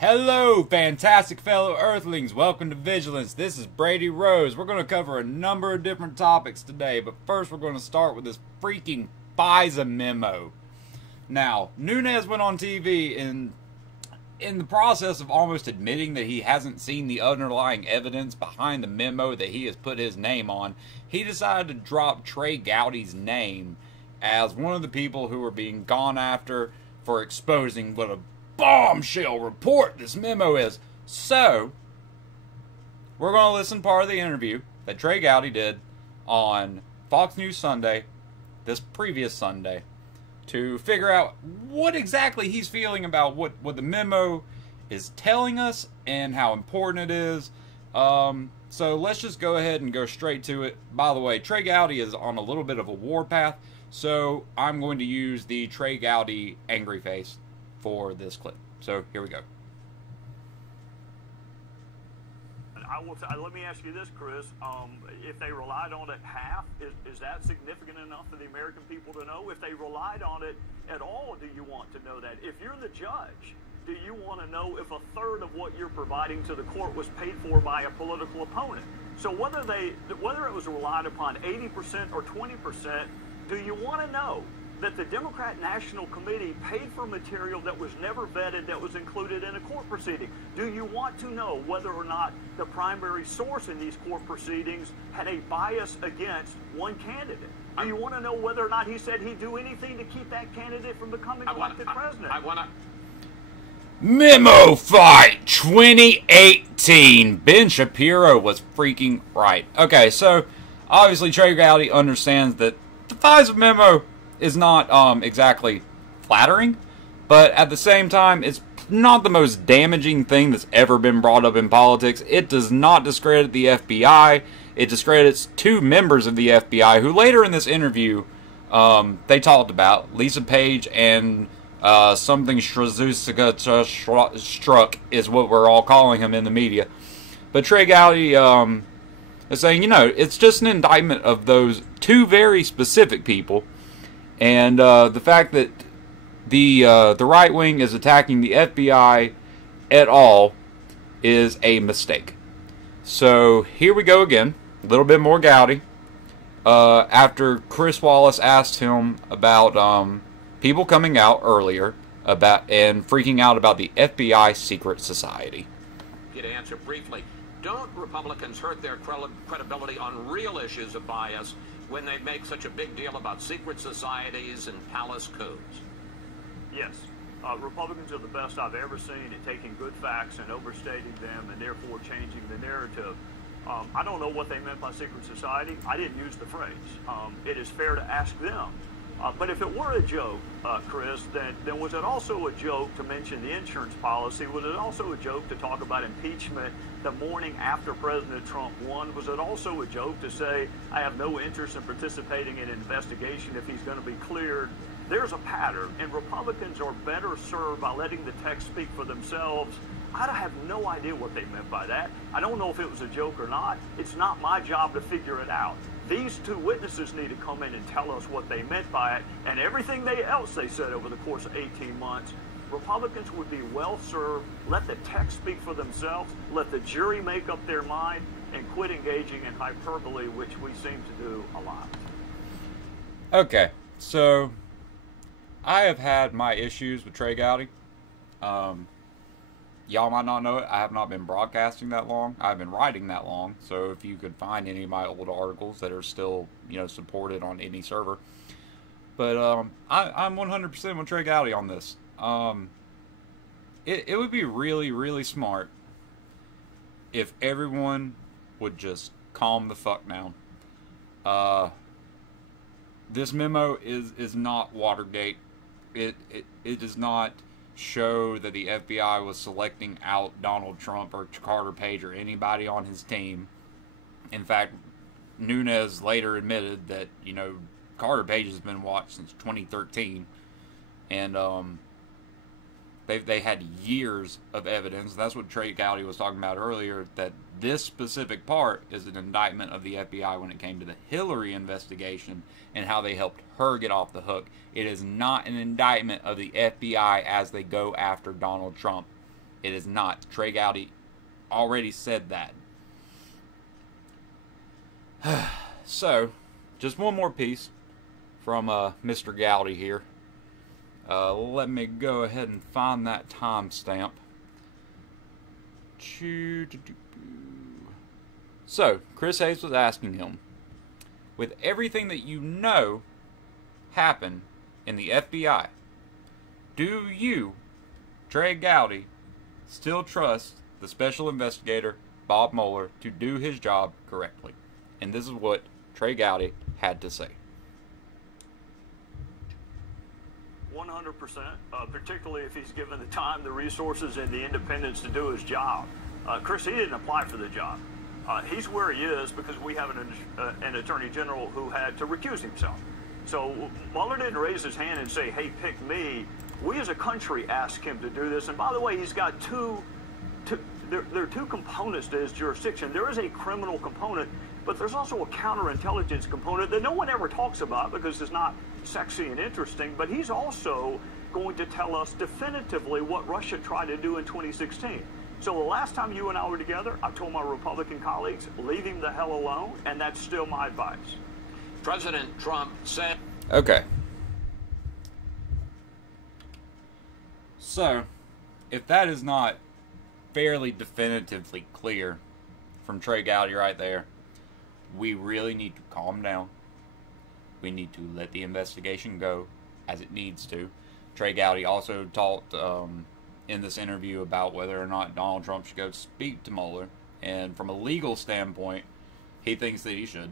Hello, fantastic fellow Earthlings. Welcome to Vigilance. This is Brady Rose. We're going to cover a number of different topics today, but first we're going to start with this freaking FISA memo. Now, Nunes went on TV and in the process of almost admitting that he hasn't seen the underlying evidence behind the memo that he has put his name on, he decided to drop Trey Gowdy's name as one of the people who are being gone after for exposing what a bombshell report this memo is. So, we're going to listen to part of the interview that Trey Gowdy did on Fox News Sunday, this previous Sunday, to figure out what exactly he's feeling about what the memo is telling us and how important it is. So let's just go ahead and go straight to it. By the way, Trey Gowdy is on a little bit of a warpath, so I'm going to use the Trey Gowdy angry face for this clip. So here we go. Let me ask you this, Chris. If they relied on it half, is that significant enough for the American people to know? If they relied on it at all, do you want to know that? If you're the judge, do you want to know if a third of what you're providing to the court was paid for by a political opponent? So whether it was relied upon 80% or 20%, do you want to know that the Democrat National Committee paid for material that was never vetted, that was included in a court proceeding? Do you want to know whether or not the primary source in these court proceedings had a bias against one candidate? Do you want to know whether or not he said he'd do anything to keep that candidate from becoming elected president? Memo fight 2018. Ben Shapiro was freaking right. Okay, so obviously Trey Gowdy understands that the FISA memo is not exactly flattering, but at the same time, it's not the most damaging thing that's ever been brought up in politics. It does not discredit the FBI. It discredits two members of the FBI who later in this interview, they talked about, Lisa Page and something Struck is what we're all calling him in the media. But Trey Gowdy is saying, it's just an indictment of those two very specific people. And the fact that the right wing is attacking the FBI at all is a mistake. So here we go again, a little bit more Gowdy. After Chris Wallace asked him about people coming out earlier and freaking out about the FBI secret society. To answer briefly, don't Republicans hurt their credibility on real issues of bias when they make such a big deal about secret societies and palace codes? Yes. Republicans are the best I've ever seen at taking good facts and overstating them and therefore changing the narrative. I don't know what they meant by secret society. I didn't use the phrase. It is fair to ask them. But if it were a joke, Chris, then was it also a joke to mention the insurance policy? Was it also a joke to talk about impeachment the morning after President Trump won? Was it also a joke to say, I have no interest in participating in an investigation if he's going to be cleared? There's a pattern, and Republicans are better served by letting the text speak for themselves. I have no idea what they meant by that. I don't know if it was a joke or not. It's not my job to figure it out. These two witnesses need to come in and tell us what they meant by it, and everything else they said over the course of 18 months. Republicans would be well served. Let the text speak for themselves. Let the jury make up their mind, and quit engaging in hyperbole, which we seem to do a lot. Okay, so I have had my issues with Trey Gowdy. Y'all might not know it. I have not been broadcasting that long. I've been writing that long. So if you could find any of my old articles that are still, supported on any server. But I'm 100% with Trey Gowdy on this. It would be really, really smart if everyone would just calm the fuck down. This memo is not Watergate. It does not show that the FBI was selecting out Donald Trump or Carter Page or anybody on his team. In fact, Nunes later admitted that, Carter Page has been watched since 2013. And they had years of evidence. That's what Trey Gowdy was talking about earlier, that this specific part is an indictment of the FBI when it came to the Hillary investigation and how they helped her get off the hook. It is not an indictment of the FBI as they go after Donald Trump. It is not. Trey Gowdy already said that. So, just one more piece from Mr. Gowdy here. Let me go ahead and find that timestamp. So, Chris Hayes was asking him, with everything that you know happened in the FBI, do you, Trey Gowdy, still trust the special investigator, Bob Mueller, to do his job correctly? And this is what Trey Gowdy had to say. 100%, particularly if he's given the time, the resources, and the independence to do his job. Chris, he didn't apply for the job. He's where he is because we have an attorney general who had to recuse himself. So Mueller didn't raise his hand and say, hey, pick me. We as a country asked him to do this. And by the way, he's got there are two components to his jurisdiction. There is a criminal component, but there's also a counterintelligence component that no one ever talks about because it's not sexy and interesting. But he's also going to tell us definitively what Russia tried to do in 2016. So the last time you and I were together, I told my Republican colleagues, leave him the hell alone, and that's still my advice. President Trump said... Okay. So, if that is not fairly definitively clear from Trey Gowdy right there, we really need to calm down. We need to let the investigation go as it needs to. Trey Gowdy also talked in this interview about whether or not Donald Trump should go speak to Mueller. And from a legal standpoint, he thinks that he should,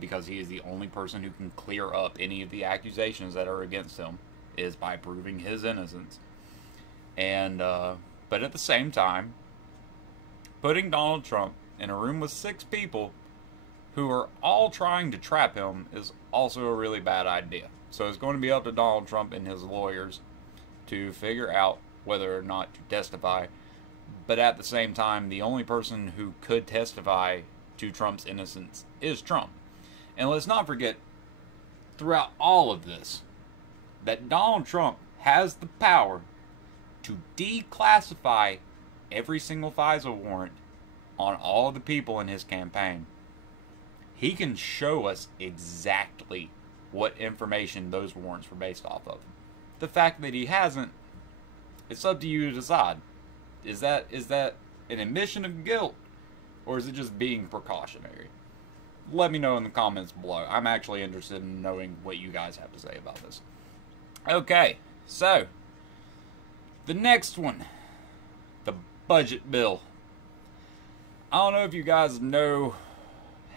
because he is the only person who can clear up any of the accusations that are against him, is by proving his innocence. And, but at the same time, putting Donald Trump in a room with 6 people who are all trying to trap him is also a really bad idea. So it's going to be up to Donald Trump and his lawyers to figure out whether or not to testify. But at the same time, the only person who could testify to Trump's innocence is Trump. And let's not forget, throughout all of this, that Donald Trump has the power to declassify every single FISA warrant on all of the people in his campaign. He can show us exactly what information those warrants were based off of. The fact that he hasn't, it's up to you to decide. Is that an admission of guilt, or is it just being precautionary? Let me know in the comments below. I'm actually interested in knowing what you guys have to say about this. Okay, so the next one, the budget bill. I don't know if you guys know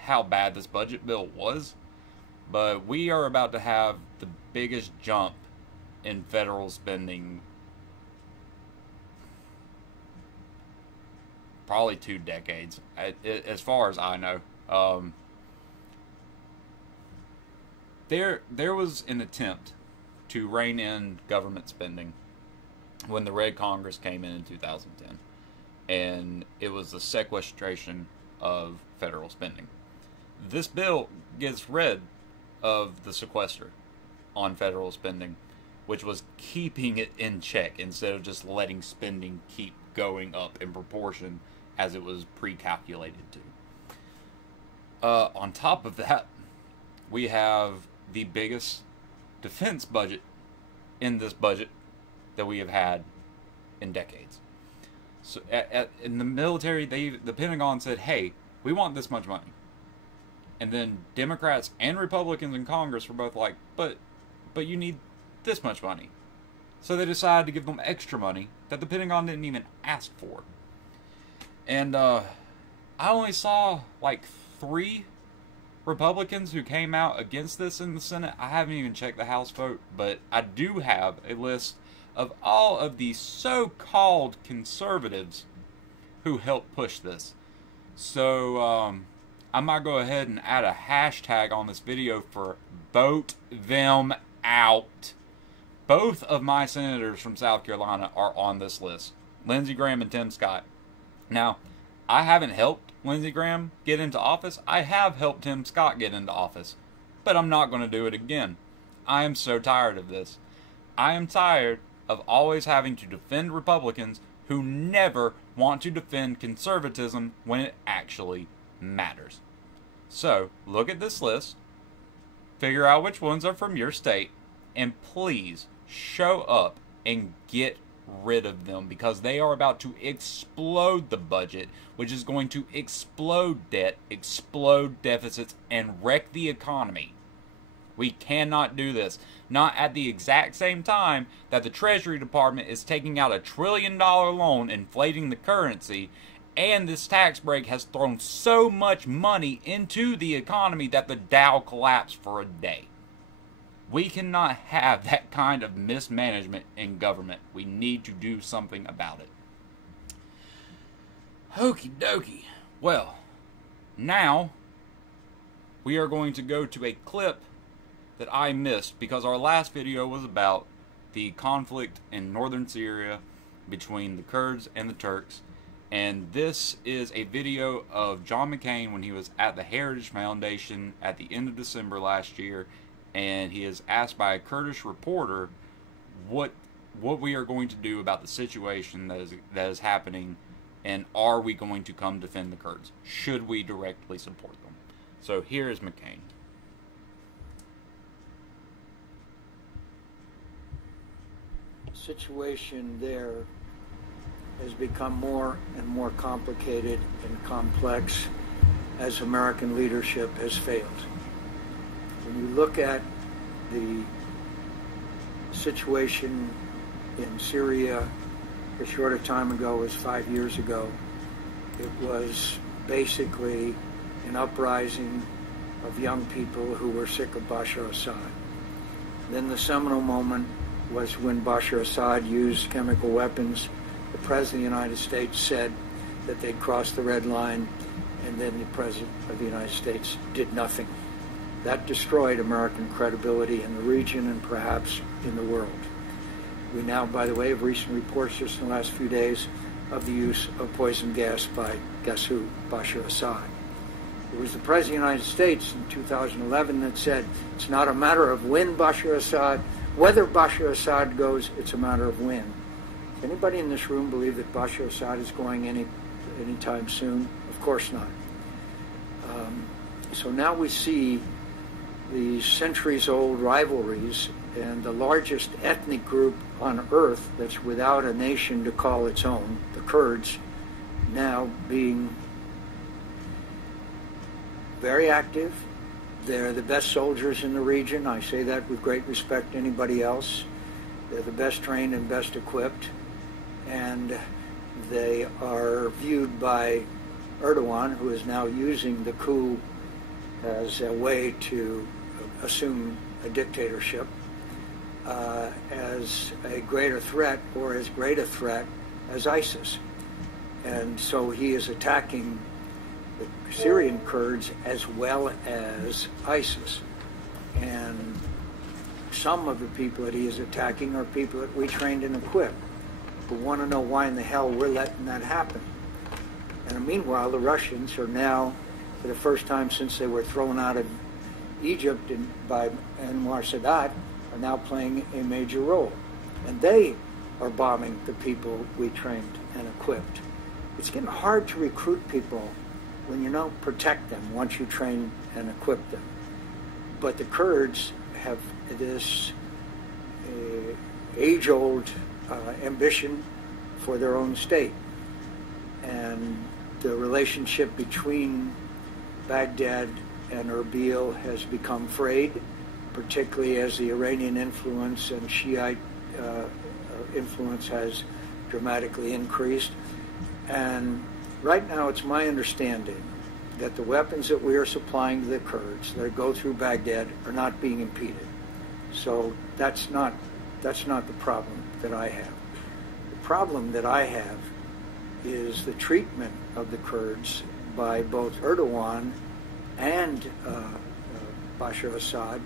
how bad this budget bill was, but we are about to have the biggest jump in federal spending probably 2 decades, as far as I know. There was an attempt to rein in government spending when the Red Congress came in 2010, and it was the sequestration of federal spending. This bill gets rid of the sequester on federal spending, which was keeping it in check instead of just letting spending keep going up in proportion as it was pre-calculated to. On top of that, we have the biggest defense budget in this budget that we have had in decades. So in the military, the Pentagon said, hey, we want this much money. And then Democrats and Republicans in Congress were both like, but you need this much money. So they decided to give them extra money that the Pentagon didn't even ask for. And I only saw like 3 Republicans who came out against this in the Senate. I haven't even checked the House vote, but I do have a list of all of the so-called conservatives who helped push this. So I might go ahead and add a hashtag on this video for vote them out. Both of my senators from South Carolina are on this list, Lindsey Graham and Tim Scott. Now, I haven't helped Lindsey Graham get into office. I have helped Tim Scott get into office, but I'm not going to do it again. I am so tired of this. I am tired of always having to defend Republicans who never want to defend conservatism when it actually matters. So, look at this list, figure out which ones are from your state, and please show up and get rid of them, because they are about to explode the budget, which is going to explode debt, explode deficits, and wreck the economy. We cannot do this. Not at the exact same time that the Treasury Department is taking out $1 trillion loan, inflating the currency, and this tax break has thrown so much money into the economy that the Dow collapsed for a day. We cannot have that kind of mismanagement in government. We need to do something about it. Okie dokie. Well, now we are going to go to a clip that I missed because our last video was about the conflict in northern Syria between the Kurds and the Turks. And this is a video of John McCain when he was at the Heritage Foundation at the end of December last year. And he is asked by a Kurdish reporter what we are going to do about the situation that is happening, and are we going to come defend the Kurds? Should we directly support them? So here is McCain. The situation there has become more and more complicated and complex as American leadership has failed. When you look at the situation in Syria as short a time ago as 5 years ago, it was basically an uprising of young people who were sick of Bashar Assad. Then the seminal moment was when Bashar Assad used chemical weapons. The President of the United States said that they'd crossed the red line, and then the President of the United States did nothing. That destroyed American credibility in the region and perhaps in the world. We now, by the way, have recent reports just in the last few days of the use of poison gas by, guess who, Bashar Assad. It was the President of the United States in 2011 that said, it's not a matter of when Bashar Assad, whether Bashar Assad goes, it's a matter of when. Does anybody in this room believe that Bashar Assad is going anytime soon? Of course not. So now we see these centuries-old rivalries, and the largest ethnic group on earth that's without a nation to call its own, the Kurds, now being very active. They're the best soldiers in the region. I say that with great respect to anybody else. They're the best trained and best equipped, and they are viewed by Erdogan, who is now using the coup as a way to assume a dictatorship, as a greater threat, or as great a threat as ISIS. And so he is attacking the Syrian Kurds as well as ISIS. And some of the people that he is attacking are people that we trained and equipped, who want to know why in the hell we're letting that happen. And meanwhile, the Russians are now, for the first time since they were thrown out of Egypt by Anwar Sadat, are now playing a major role. And they are bombing the people we trained and equipped. It's getting hard to recruit people when you don't protect them once you train and equip them. But the Kurds have this age-old ambition for their own state. And the relationship between Baghdad and Erbil has become frayed, particularly as the Iranian influence and Shiite influence has dramatically increased. And right now it's my understanding that the weapons that we are supplying to the Kurds that go through Baghdad are not being impeded. So that's not the problem that I have. The problem that I have is the treatment of the Kurds by both Erdogan and Bashar Assad,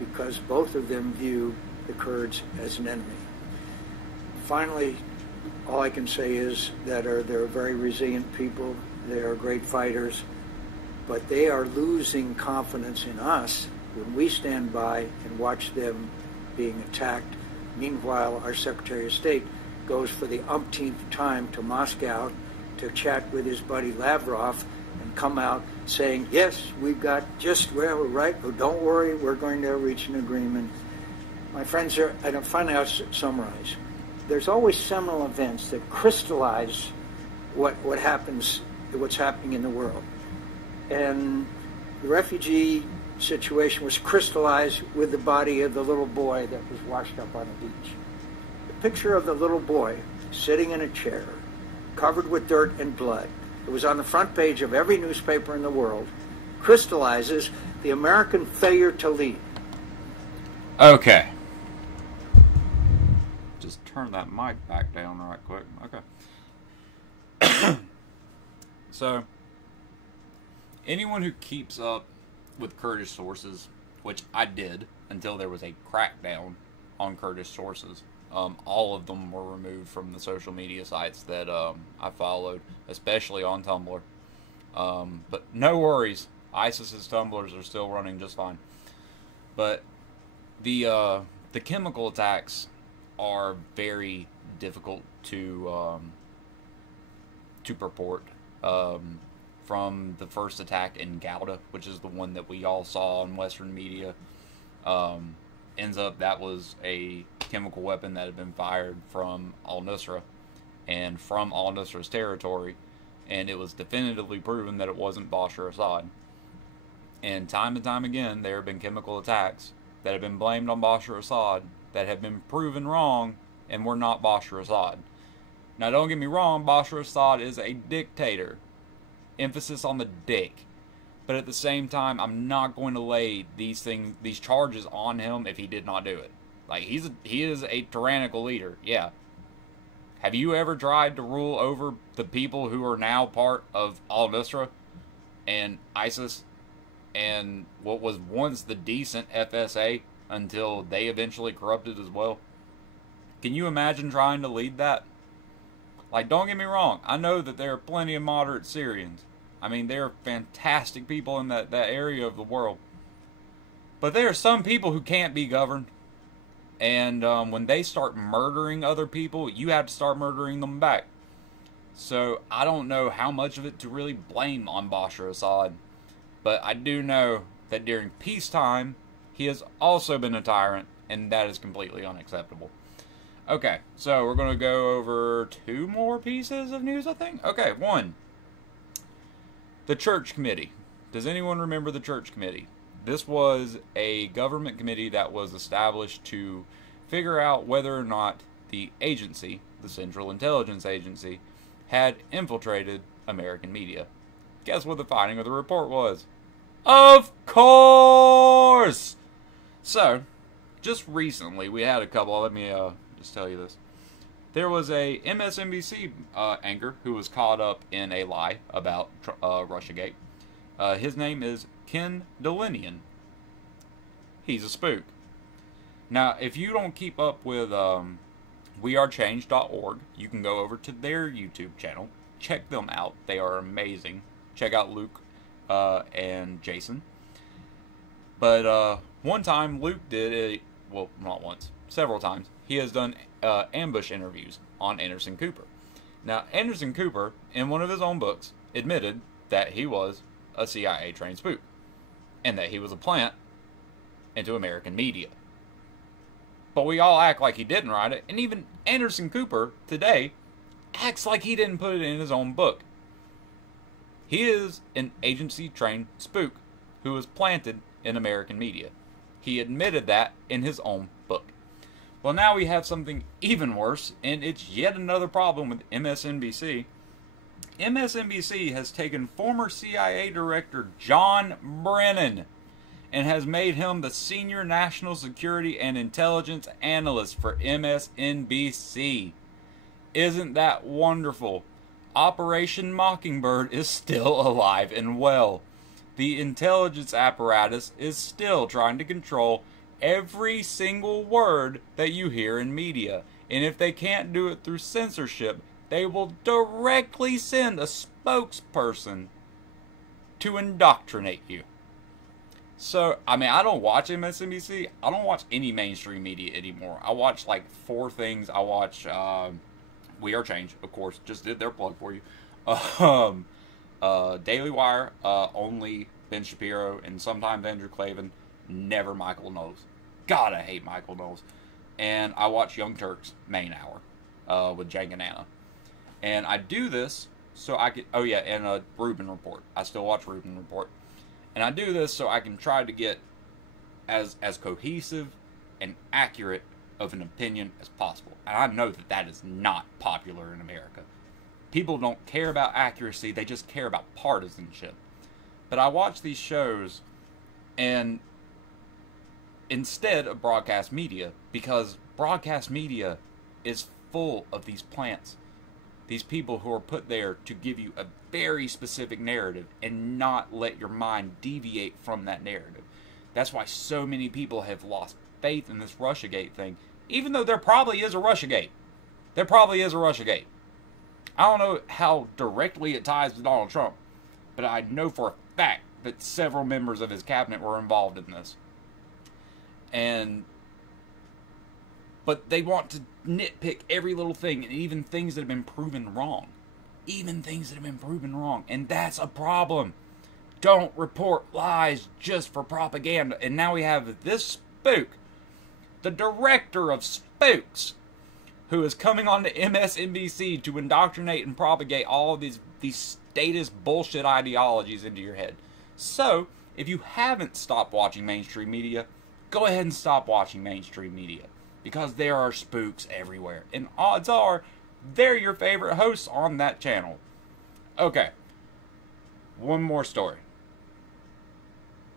because both of them view the Kurds as an enemy. Finally, all I can say is that they're very resilient people, they are great fighters, but they are losing confidence in us when we stand by and watch them being attacked. Meanwhile, our Secretary of State goes for the umpteenth time to Moscow to chat with his buddy Lavrov and come out saying, yes, we've got just where we're right, but don't worry, we're going to reach an agreement. My friends, and finally I'll summarize. There's always seminal events that crystallize what happens, what's happening in the world. And the refugee situation was crystallized with the body of the little boy that was washed up on the beach. The picture of the little boy sitting in a chair, covered with dirt and blood, it was on the front page of every newspaper in the world, crystallizes the American failure to lead. Okay. Just turn that mic back down right quick. Okay. So, anyone who keeps up with Kurdish sources, which I did until there was a crackdown on Kurdish sources, all of them were removed from the social media sites that I followed, especially on Tumblr. But no worries, ISIS's Tumblrs are still running just fine. But the chemical attacks are very difficult to purport. From the first attack in Gouda, which is the one that we all saw in Western media, ends up that was a chemical weapon that had been fired from al-Nusra and from al-Nusra's territory, and it was definitively proven that it wasn't Bashar Assad. And time again, there have been chemical attacks that have been blamed on Bashar Assad that have been proven wrong and were not Bashar Assad. Now, don't get me wrong, Bashar Assad is a dictator. Emphasis on the dick. But at the same time, I'm not going to lay these charges on him if he did not do it. Like, he is a tyrannical leader, yeah. Have you ever tried to rule over the people who are now part of al-Nusra and ISIS and what was once the decent FSA until they eventually corrupted as well? Can you imagine trying to lead that? Like, don't get me wrong, I know that there are plenty of moderate Syrians. I mean, there are fantastic people in that area of the world. But there are some people who can't be governed. And when they start murdering other people, you have to start murdering them back. So, I don't know how much of it to really blame on Bashar Assad. But I do know that during peacetime, he has also been a tyrant, and that is completely unacceptable. Okay, so we're going to go over 2 more pieces of news, I think. Okay, 1. The Church Committee. Does anyone remember the Church Committee? This was a government committee that was established to figure out whether or not the agency, the Central Intelligence Agency, had infiltrated American media. Guess what the finding of the report was? Of course! So, just recently, we had a couple, let me just tell you this. There was a MSNBC anchor who was caught up in a lie about Russiagate. His name is Ken Delinian. He's a spook. Now, if you don't keep up with wearechange.org, you can go over to their YouTube channel. Check them out. They are amazing. Check out Luke and Jason. But one time, Luke did well, not once, several times, he has done ambush interviews on Anderson Cooper. Now, Anderson Cooper, in one of his own books, admitted that he was a CIA-trained spook, and that he was a plant into American media. But we all act like he didn't write it, and even Anderson Cooper, today, acts like he didn't put it in his own book. He is an agency-trained spook who was planted in American media. He admitted that in his own book. Well, now we have something even worse, and it's yet another problem with MSNBC. MSNBC has taken former CIA Director John Brennan and has made him the Senior National Security and Intelligence Analyst for MSNBC. Isn't that wonderful? Operation Mockingbird is still alive and well. The intelligence apparatus is still trying to control every single word that you hear in media. And if they can't do it through censorship, they will directly send a spokesperson to indoctrinate you. So, I mean, I don't watch MSNBC. I don't watch any mainstream media anymore. I watch like 4 things. I watch We Are Change, of course, just did their plug for you. Daily Wire, only Ben Shapiro and sometimes Andrew Klavan, never Michael Knowles. God, I hate Michael Knowles. And I watch Young Turks main hour with Jank and Anna. And I do this so I can... Oh, yeah, and Rubin Report. I still watch Rubin Report. And I do this so I can try to get as cohesive and accurate of an opinion as possible. And I know that that is not popular in America. People don't care about accuracy, they just care about partisanship. But I watch these shows, and instead of broadcast media, because broadcast media is full of these plants, these people who are put there to give you a very specific narrative and not let your mind deviate from that narrative. That's why so many people have lost faith in this Russiagate thing, even though there probably is a Russiagate. There probably is a Russiagate. I don't know how directly it ties to Donald Trump, but I know for a fact that several members of his cabinet were involved in this. But they want to nitpick every little thing, and even things that have been proven wrong. Even things that have been proven wrong. And that's a problem. Don't report lies just for propaganda. And now we have this spook, the director of Spooks, who is coming on to MSNBC to indoctrinate and propagate all of these statist bullshit ideologies into your head. So, if you haven't stopped watching mainstream media, go ahead and stop watching mainstream media. Because there are spooks everywhere. And odds are, they're your favorite hosts on that channel. Okay. One more story.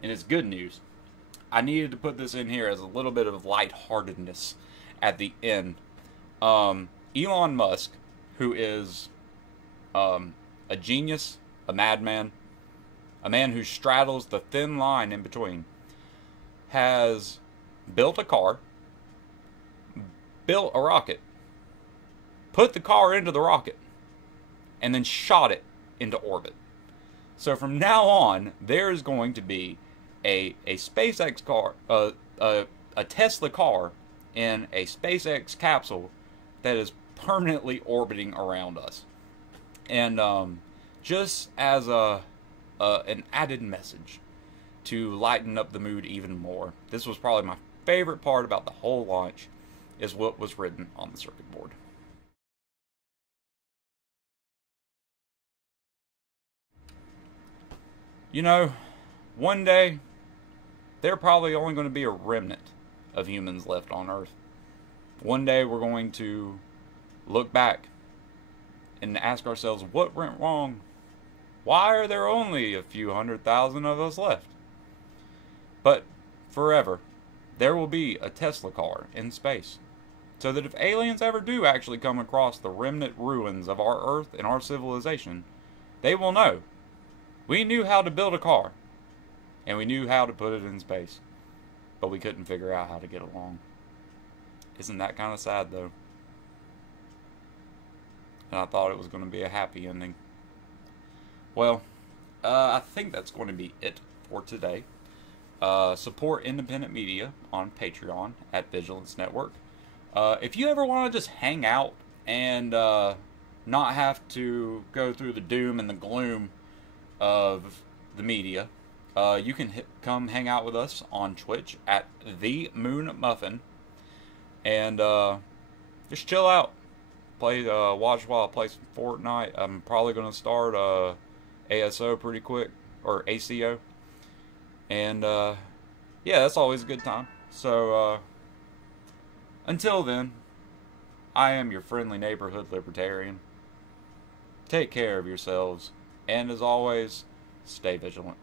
And it's good news. I needed to put this in here as a little bit of lightheartedness at the end. Elon Musk, who is a genius, a madman, a man who straddles the thin line in between, has built a car, built a rocket, put the car into the rocket, and then shot it into orbit. So from now on, there is going to be a SpaceX car, a Tesla car in a SpaceX capsule that is permanently orbiting around us. And just as an added message to lighten up the mood even more, this was probably my favorite part about the whole launch, is what was written on the circuit board. You know, one day, there are probably only going to be a remnant of humans left on Earth. One day we're going to look back and ask ourselves, what went wrong? Why are there only a few 100,000 of us left? But forever, there will be a Tesla car in space. So that if aliens ever do actually come across the remnant ruins of our Earth and our civilization, they will know. We knew how to build a car, and we knew how to put it in space, but we couldn't figure out how to get along. Isn't that kind of sad, though? And I thought it was going to be a happy ending. Well, I think that's going to be it for today. Support independent media on Patreon at Vigilance Network. If you ever want to just hang out and not have to go through the doom and the gloom of the media, you can come hang out with us on Twitch at The Moon Muffin, and just chill out, play, watch while I play some Fortnite. I'm probably going to start ASO pretty quick, or ACO, and yeah, that's always a good time. So until then, I am your friendly neighborhood libertarian. Take care of yourselves, and as always, stay vigilant.